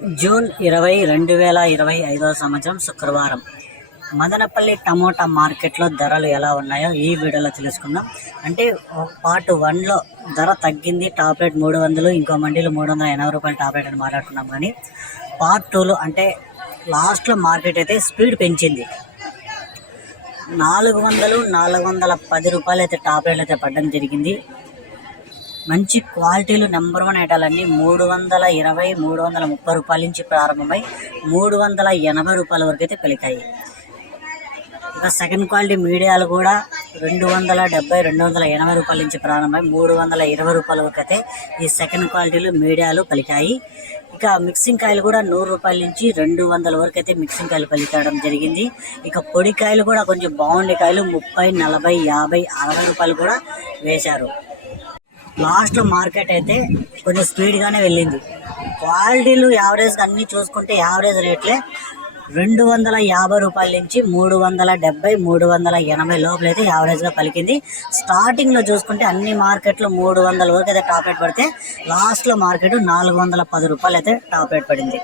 June ఇరవై రెండు వేల ఇరవై ఐదవ సంవత్సరం శుక్రవారం. మదనపల్లి టమోటా మార్కెట్లో ధరలు ఎలా ఉన్నాయో ఈ వీడియోలో తెలుసుకుందాం. అంటే పార్ట్ వన్లో ధర తగ్గింది టాప్ రేట్ మూడు వందలు ఇంకో మండీలో మూడు వందల ఎనభై రూపాయలు టాప్ రేట్ అని మాట్లాడుకున్నాం కానీ పార్ట్ టూలో అంటే లాస్ట్లో మార్కెట్ అయితే స్పీడ్ పెంచింది. నాలుగు వందలు నాలుగు వందల పది రూపాయలు అయితే టాప్ రేట్లు అయితే పడడం జరిగింది. మంచి క్వాలిటీలు నెంబర్ వన్ ఐటాలన్నీ మూడు వందల ఇరవై మూడు వందల ముప్పై రూపాయల నుంచి ప్రారంభమై మూడు వందల ఎనభై రూపాయల వరకు అయితే పలికాయి ఇంకా సెకండ్ క్వాలిటీ మీడియాలు కూడా రెండు వందల డెబ్బై రెండు వందల ఎనభై రూపాయల నుంచి ప్రారంభమై మూడు వందల ఇరవై రూపాయల వరకు అయితే ఈ సెకండ్ క్వాలిటీలు మీడియాలు పలికాయి. ఇక మిక్సింగ్ కాయలు కూడా నూరు రూపాయల నుంచి రెండు వందల వరకు అయితే మిక్సింగ్ కాయలు పలికడం జరిగింది. ఇక పొడి కాయలు కూడా కొంచెం బాగుండే కాయలు ముప్పై నలభై యాభై అరవై రూపాయలు కూడా వేశారు. లాస్ట్లో మార్కెట్ అయితే కొంచెం స్పీడ్గానే వెళ్ళింది. క్వాలిటీలు యావరేజ్గా అన్నీ చూసుకుంటే యావరేజ్ రేట్లే రెండు వందల యాభై రూపాయల నుంచి మూడు వందల డెబ్బై మూడు వందల ఎనభై లోపల అయితే యావరేజ్గా పలికింది. స్టార్టింగ్లో చూసుకుంటే అన్ని మార్కెట్లు మూడు వందల వరకు అయితే టాప్ రేట్ పడితే లాస్ట్లో మార్కెట్ నాలుగు వందల పది రూపాయలు అయితే టాప్ రేట్ పడింది.